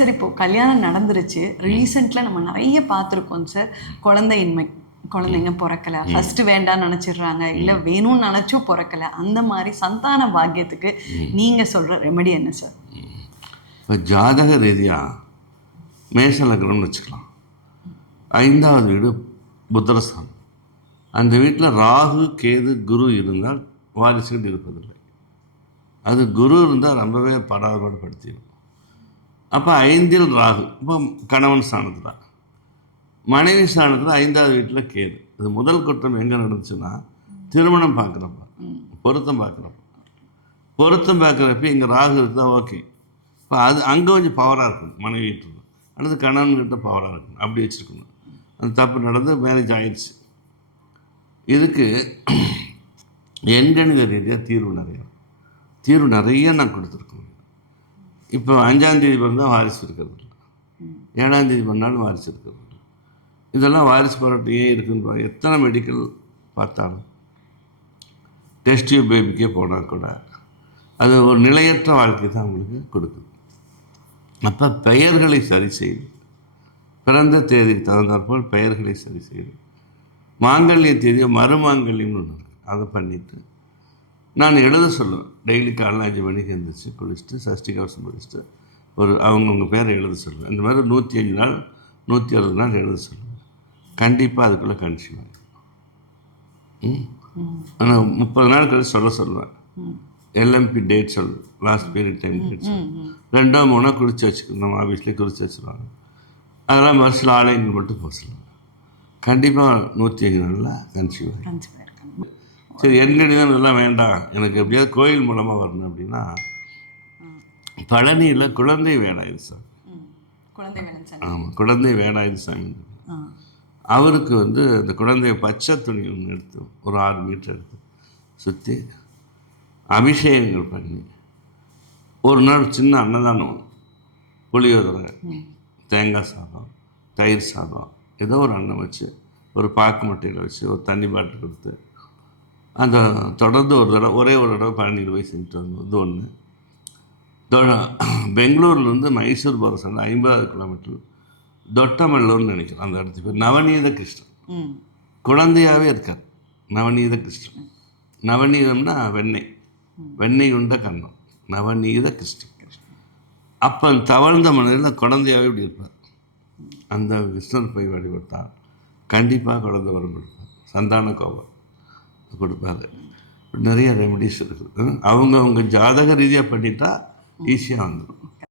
Sir இப்போ கல்யாணம் நடந்துருச்சு, ரீசெண்ட்ல நம்ம நிறைய பார்த்துருக்கோம் சார். குழந்தையின்மை, குழந்தைங்க பிறக்கல, ஃபர்ஸ்ட் வேண்டாம்னு நினைச்சிடுறாங்க, இல்லை வேணும்னு நினைச்சும் பிறக்கல. அந்த மாதிரி சந்தான பாக்கியத்துக்கு நீங்க சொல்ற ரெமெடி என்ன சார்? இப்போ ஜாதக ரீதியாக மேஷ லக்னம்னு வச்சுக்கலாம். 5வது வீடு புத்திரஸ்தானம். அந்த வீட்டில் ராகு கேது குரு இருந்தால் வாரிசுகள் இருப்பதில்லை. அது குரு இருந்தால் ரொம்பவே படாதபாடுபடுத்திடும். அப்போ 5ல் ராகு, இப்போ கணவன் ஸ்தானத்தில், மனைவி ஸ்தானத்தில் 5வது வீட்டில் கேது. இது முதல் குற்றம் எங்கே நடந்துச்சுன்னா, திருமணம் பார்க்குறப்ப, பொருத்தம் பார்க்குறப்ப இங்கே ராகு இருந்தால் ஓகே. இப்போ அது அங்கே கொஞ்சம் பவராக இருக்கணும், மனைவி வீட்டில் அல்லது கணவன்கிட்ட பவராக இருக்கணும், அப்படி வச்சுருக்கணும். அந்த தப்பு நடந்து மேரேஜ் ஆயிடுச்சு. இதுக்கு எண்கணித ரீதியாக தீர்வு நிறைய நான் கொடுத்துருக்கேன். இப்போ 5ஆம் தேதி பிறந்தால் வாரிசு இருக்கிறது இல்லை, 7ஆம் தேதி பிறந்தாலும் வாரிசு இருக்கிறது இல்லை. இதெல்லாம் வாரிசு போராட்டம் ஏன் இருக்குன்னு எத்தனை மெடிக்கல் பார்த்தாலும், டெஸ்ட் டியூப் பேபிக்கே போனால் கூட அது ஒரு நிலையற்ற வாழ்க்கை தான் அவங்களுக்கு கொடுக்குது. அப்போ பெயர்களை சரி செய்து, பிறந்த தேதிக்கு தகுந்தாற்போல் பெயர்களை சரி செய்து, மாங்கல்ய தேதியை மறுமாங்கல்யம்னு ஒன்று இருக்குது, அதை பண்ணிவிட்டு நான் எழுத சொல்லுவேன். டெய்லி காலையில் 5 மணிக்கு எழுந்திரிச்சு குளிச்சுட்டு சஷ்டி கவசம் படிச்சுட்டு அவங்கவுங்க பேரை எழுத சொல்லுவேன். இந்த மாதிரி 105 நாள் 160 நாள் எழுத சொல்லுவேன். கண்டிப்பாக அதுக்குள்ளே கன்சியூவ் ஆகும். ஆனால் 30 நாள் கழிச்சு சொல்லுவேன். LMB date last period time date 2 3 குறித்து வச்சுக்கணும். நம்ம ஆஃபீஸ்லேயே குறித்து வச்சுருவாங்க. அதெல்லாம் வருஷத்தில் ஆலயங்கள் மட்டும் போக சொல்லுவாங்க. கண்டிப்பாக 105 நாளில் கன்சியூவ் ஆகும். சரி, எண்கணிதம் இதெல்லாம் வேண்டாம், எனக்கு எப்படியாவது கோயில் மூலமாக வரணும் அப்படின்னா, பழனியில் குழந்தை வேலாயுத சாமி, ஆமாம், குழந்தை வேலாயுத சாமி, அவருக்கு அந்த குழந்தைய பச்சை துணி ஒன்று எடுத்து ஒரு 6 மீட்டர் எடுத்து சுற்றி அபிஷேகங்கள் பண்ணி, ஒரு நாள் சின்ன அன்னதானம், புளியோதரை, தேங்காய் சாதம், தயிர் சாதம், ஏதோ ஒரு அன்னம் வச்சு, ஒரு பாக்கு மட்டையில் வச்சு, ஒரு தண்ணி பாட்டில் கொடுத்து, அந்த தொடர்ந்து ஒரே ஒரு தடவை பழனியில் போய் செஞ்சுட்டு வந்தது ஒன்று. பெங்களூர்லேருந்து மைசூர் போகிற சொன்ன 50 கிலோமீட்டர் தொட்டமல்லூர்னு நினைக்கிறேன். அந்த இடத்துக்கு பேர் நவநீத கிருஷ்ணன். குழந்தையாகவே இருக்கார் நவநீத கிருஷ்ணன். நவநீதம்னா வெண்ணெய் உண்ட கண்ணம், நவநீத கிருஷ்ணன். அப்போ தவழ்ந்த மனிதனில் குழந்தையாகவே இப்படி இருப்பார். அந்த கிருஷ்ணர் போய் வழிபட்டால் கண்டிப்பாக குழந்தை வரும் கொடுப்பார், சந்தான கோபம் கொடுப்பாரு. நிறைய ரெமடிஸ் இருக்குது. அவங்க ஜாதக ரீதியாக பண்ணிட்டா ஈஸியாக வந்துடும்.